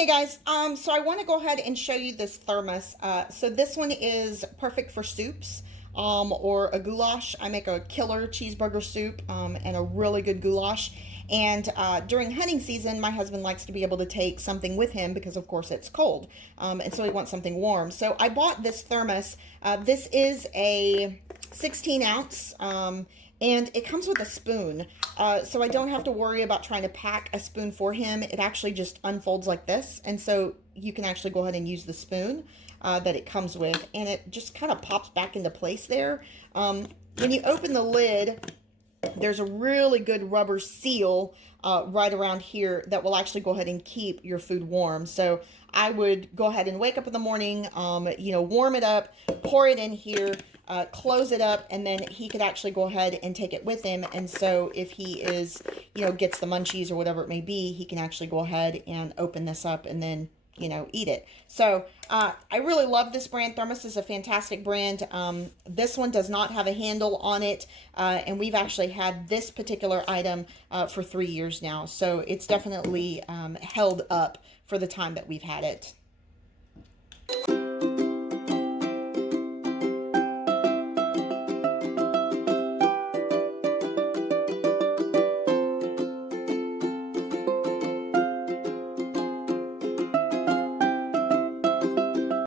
Hey guys, so I want to go ahead and show you this thermos. So this one is perfect for soups, or a goulash. I make a killer cheeseburger soup, and a really good goulash. And during hunting season, my husband likes to be able to take something with him because, of course, it's cold, and so he wants something warm. So I bought this thermos. This is a 16 ounce. And it comes with a spoon, so I don't have to worry about trying to pack a spoon for him. It actually just unfolds like this, and so you can actually go ahead and use the spoon that it comes with, and it just kind of pops back into place there. When you open the lid, there's a really good rubber seal right around here that will actually go ahead and keep your food warm. So I would go ahead and wake up in the morning, warm it up, pour it in here, close it up, and then he could actually go ahead and take it with him. And so if he is, gets the munchies or whatever it may be, he can actually go ahead and open this up and then eat it. So I really love this brand. Thermos is a fantastic brand. This one does not have a handle on it, and we've actually had this particular item for 3 years now. So it's definitely held up for the time that we've had it.